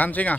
Cam Sinh à?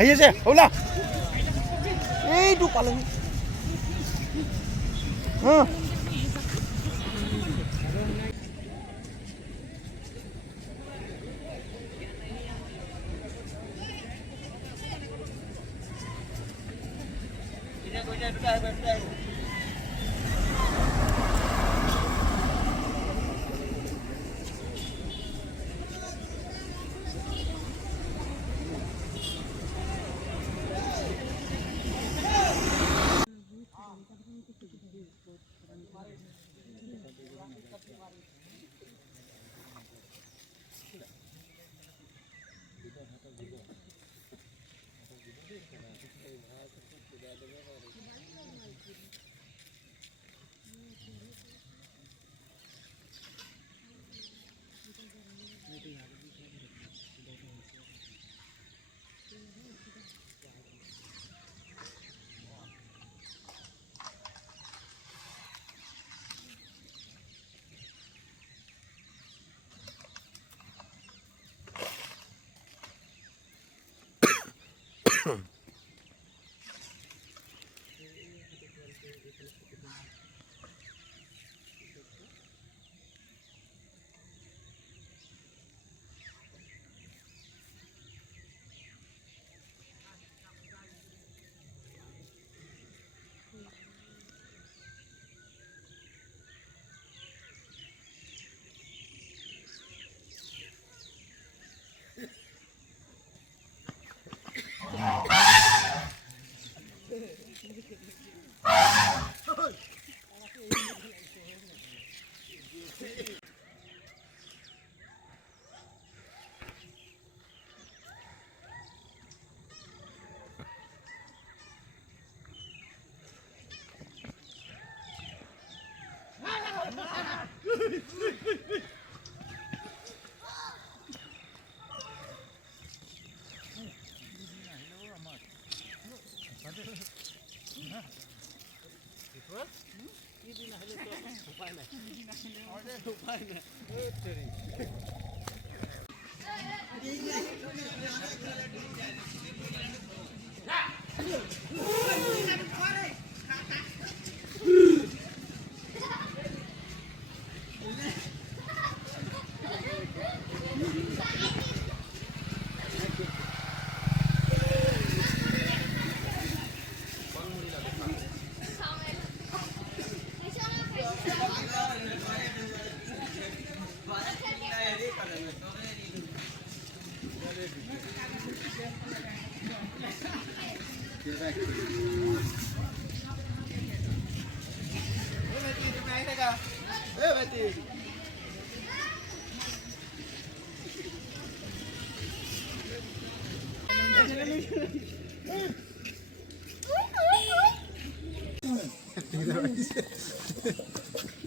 Ayo sih, ulah. Itu paling.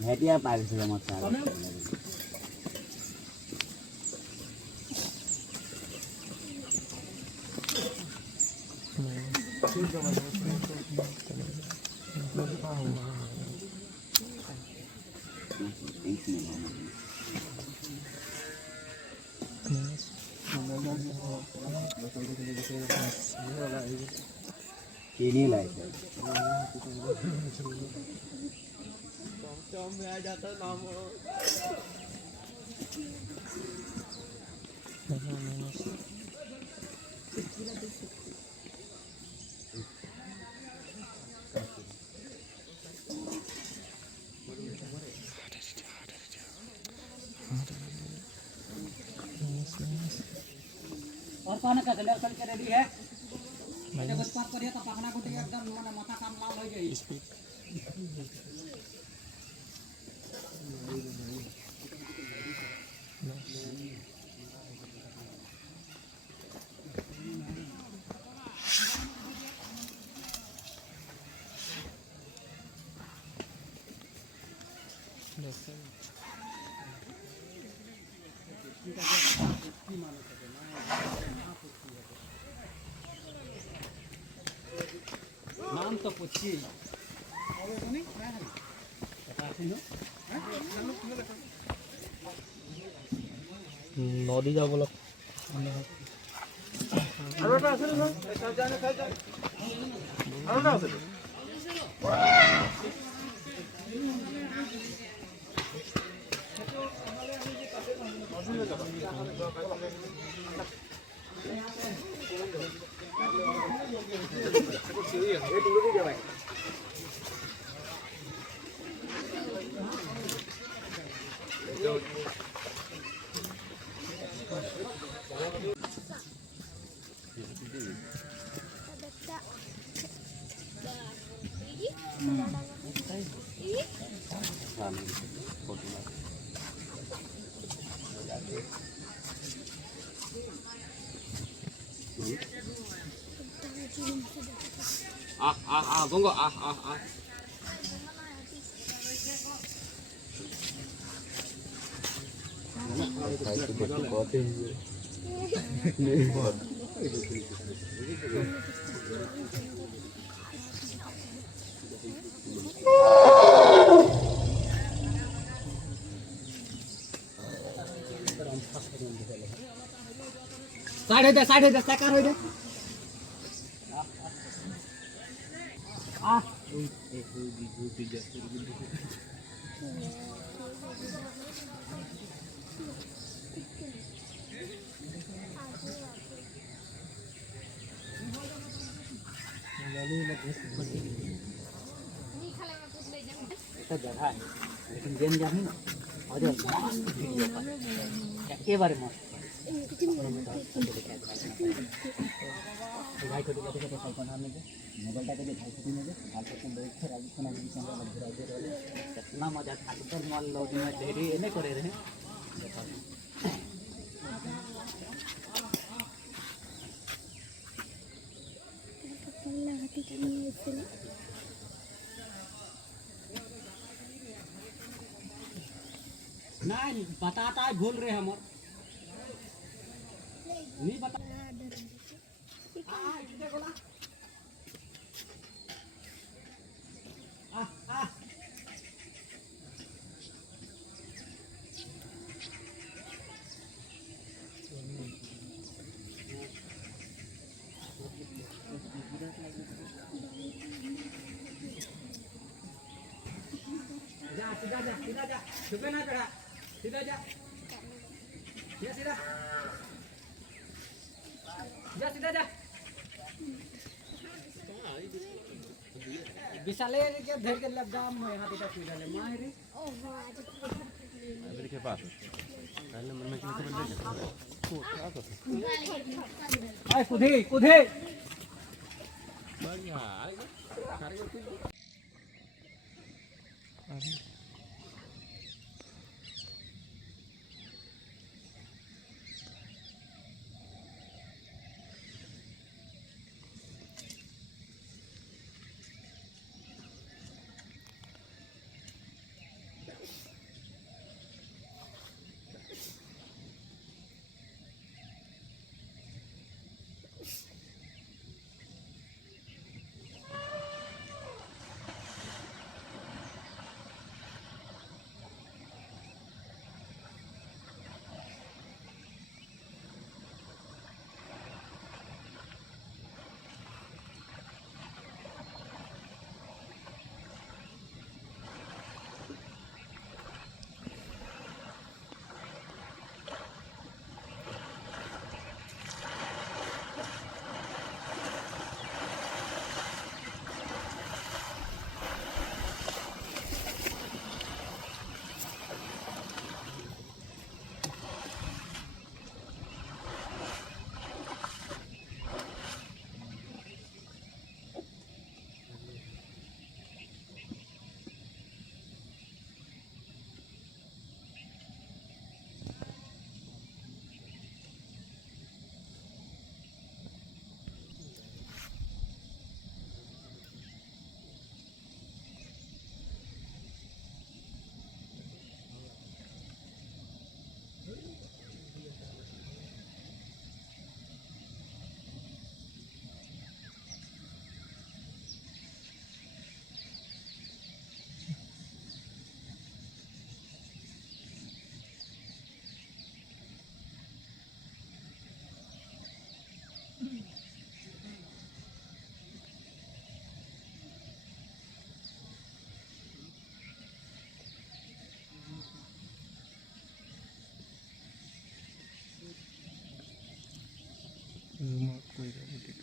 भेटिया पारेछ म चाल चीनी लाइक में आ जाता नाम और कौन का गंडा चल के रेडी है जब बस पार करिए तो पकड़ा गुटी एकदम मन माथा काम लाल हो गई नाम तो पूछिए নদী যাব লগ আৰু এটা আছে নহয় এটা জানে খাই যায় আৰু এটা আছে bongo साइड दे साकार हो दे जगह है लेकिन गेम जानी ना और एक बार मस्त भाई छोटी छोटी छोटी साइकिल आने के मोबाइल टाके भी भाई छोटी में दे हाल तक बैठ कर राजस्थान आदमी कैमरा लग रहा है कितना मजा खातर माल लोग में देरी ने करे रहे नहीं बताता है भूल रहे हम और नहीं बता जा सीधा जा सीधा जा छुपे ना चढ़ा सीधा जा सीधा सीधा जा सीधा जा विशाले के धर के लग दाम है हाथ का सीधा ले मारे अबे के पास पहले मन में किसी बंदे के को क्या कर आए कुदे कुदे बढ़िया आएगा करेगा कुछ zoom out করে দেবো ঠিক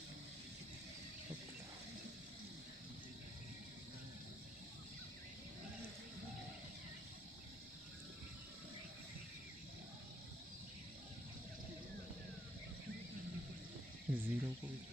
জিরো করে